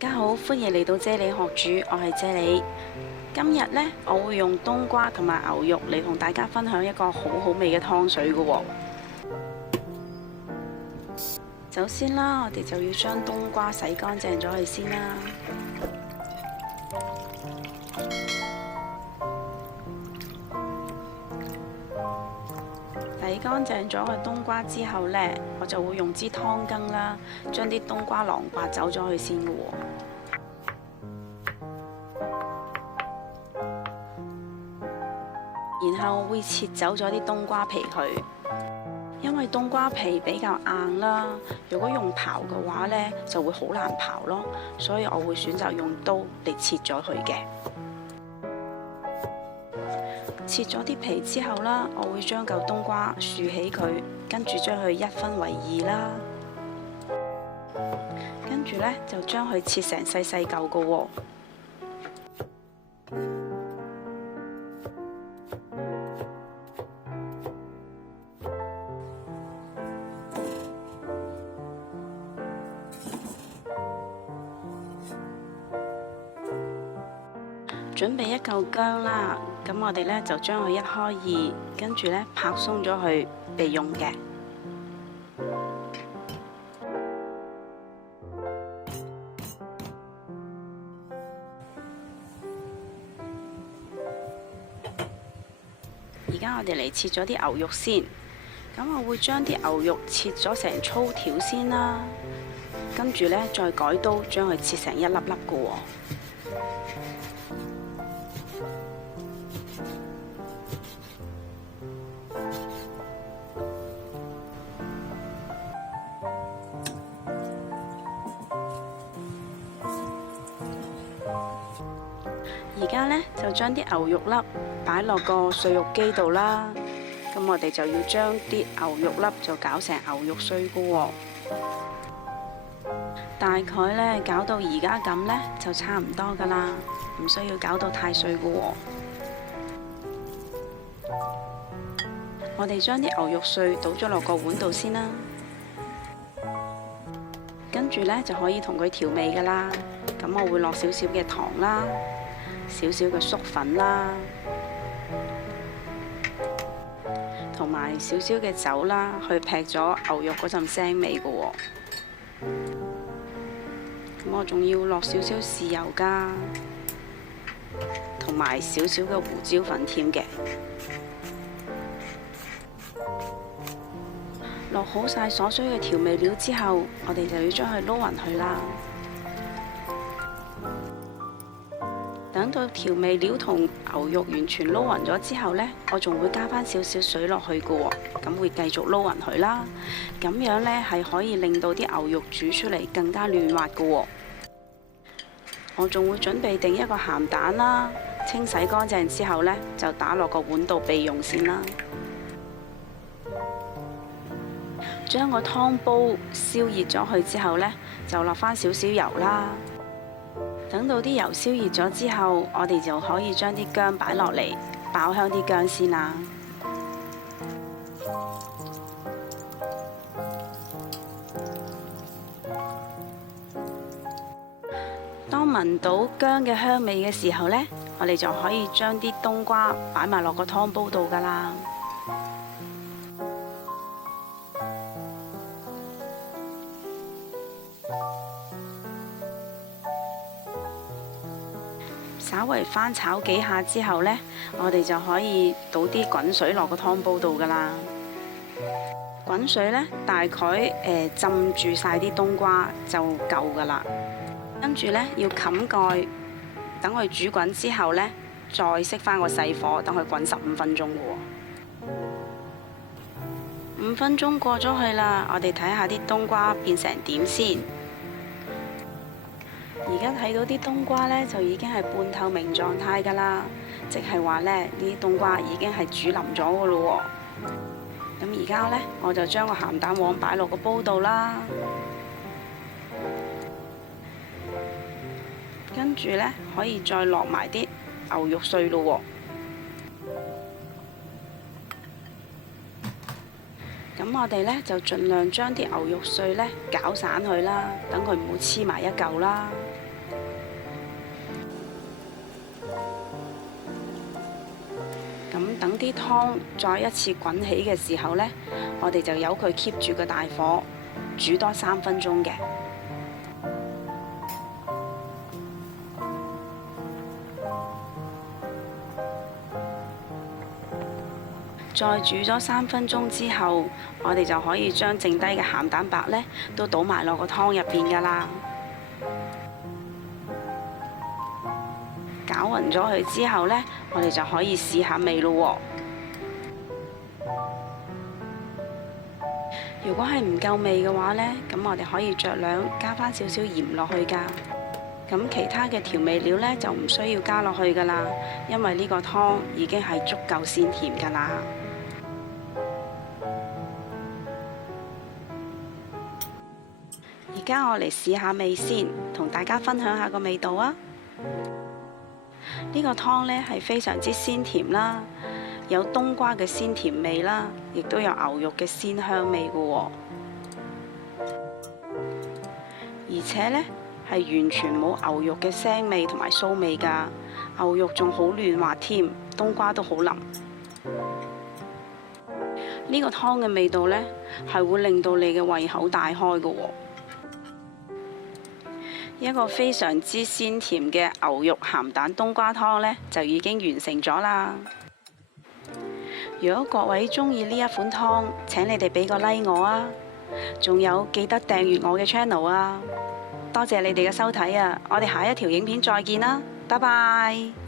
大家好，歡迎嚟到啫喱學煮，我係啫喱。今日呢，我會用冬瓜同埋牛肉嚟同大家分享一個好好味嘅湯水㗎喎。首先啦，我哋就要將冬瓜洗乾淨咗佢先啦。洗乾淨咗個冬瓜之後呢，我就會用支湯羹啦，將啲冬瓜囊拔走咗佢先㗎喎。然後會切走咗啲冬瓜皮佢，因為冬瓜皮比較硬啦，如果用刨嘅話呢，就會好難刨咯，所以我會選擇用刀嚟切咗佢嘅。切咗啲皮之後啦，我會將嚿冬瓜豎起佢，跟住將佢一分為二啦，跟住呢，就將佢切成細細嚿嘅喎。準備一嚿薑啦，咁我哋呢就將佢一開二，跟住呢拍鬆咗佢備用嘅。而家我哋嚟切咗啲牛肉先，咁我會將啲牛肉切咗成粗條先啦，跟住呢再改刀將佢切成一粒粒嘅喎。而家呢，就將啲牛肉粒擺落個碎肉機度啦，咁我哋就要將啲牛肉粒就攪成牛肉碎㗎喎。大概呢，攪到而家咁呢，就差唔多㗎啦，唔需要攪到太碎㗎喎。我哋將啲牛肉碎倒咗落個碗度先啦，跟住呢，就可以同佢調味㗎啦。咁我會落少少嘅糖啦，少少嘅粟粉啦，同埋少少嘅酒啦，去劈咗牛肉嗰陣腥味嘅喎。咁我仲要落少少豉油㗎，同埋少少嘅胡椒粉添嘅。落好晒所需嘅調味料之後，我哋就要將佢撈勻佢啦。等到調味料同牛肉完全撈勻咗之後呢，我仲會加返少少水落去嘅喎，咁會繼續撈勻佢啦。咁樣呢係可以令到啲牛肉煮出嚟更加嫩滑嘅喎。我仲會準備定一個鹹蛋啦，清洗乾淨之後呢，就打落個碗度備用先啦。將個湯煲燒熱咗佢之後呢，就落返少少油啦。等到啲油燒熱咗之後，我哋就可以將啲薑擺落嚟，爆香啲薑先啦。當聞到薑嘅香味嘅時候呢，我哋就可以將啲冬瓜擺埋落個湯煲度㗎啦。稍微翻炒幾下之後呢，我哋就可以倒啲滾水落個湯煲度㗎啦。滾水呢，大概浸住晒啲冬瓜就夠㗎啦。跟住呢，要冚蓋，等佢煮滾之後呢，再熄返個細火，等佢滾15分鐘㗎喎。5分鐘過咗去啦，我哋睇下啲冬瓜變成點先。而家睇到啲冬瓜呢，就已經係半透明狀態㗎啦，即係話呢，呢啲冬瓜已經係煮腍咗㗎咯喎。咁而家呢，我就將個鹹蛋黃擺落個煲度啦，跟住呢，可以再落埋啲牛肉碎咯喎。咁我哋呢，就盡量將啲牛肉碎呢攪散佢啦，等佢唔好黐埋一嚿啦。咁等啲湯再一次滾起嘅時候呢，我哋就由佢 keep 住個大火煮多3分鐘嘅。再煮咗3分鐘之後，我哋就可以將剩低嘅鹹蛋白呢都倒埋落個湯入邊㗎啦。攪勻咗佢之後呢，我哋就可以試下味咯喎。如果係唔夠味嘅話呢，咁我哋可以酌量加返少少鹽落去㗎。咁其他嘅調味料呢，就唔需要加落去㗎啦，因為呢個湯已經係足夠鮮甜㗎啦。而家我嚟試下味先，同大家分享下個味道啊！呢個湯呢係非常之鮮甜啦，有冬瓜嘅鮮甜味啦，亦都有牛肉嘅鮮香味㗎喎。而且呢係完全冇牛肉嘅腥味同埋臊味㗎，牛肉仲好嫩滑添，冬瓜都好腍。呢個湯嘅味道呢係會令到你嘅胃口大開㗎喎。一個非常之鮮甜嘅牛肉鹹蛋冬瓜湯呢，就已經完成咗啦。如果各位鍾意呢一款湯，請你哋俾個 like 我啊！仲有記得訂閱我嘅 channel 啊！多謝你哋嘅收睇啊！我哋下一條影片再見啦，拜拜。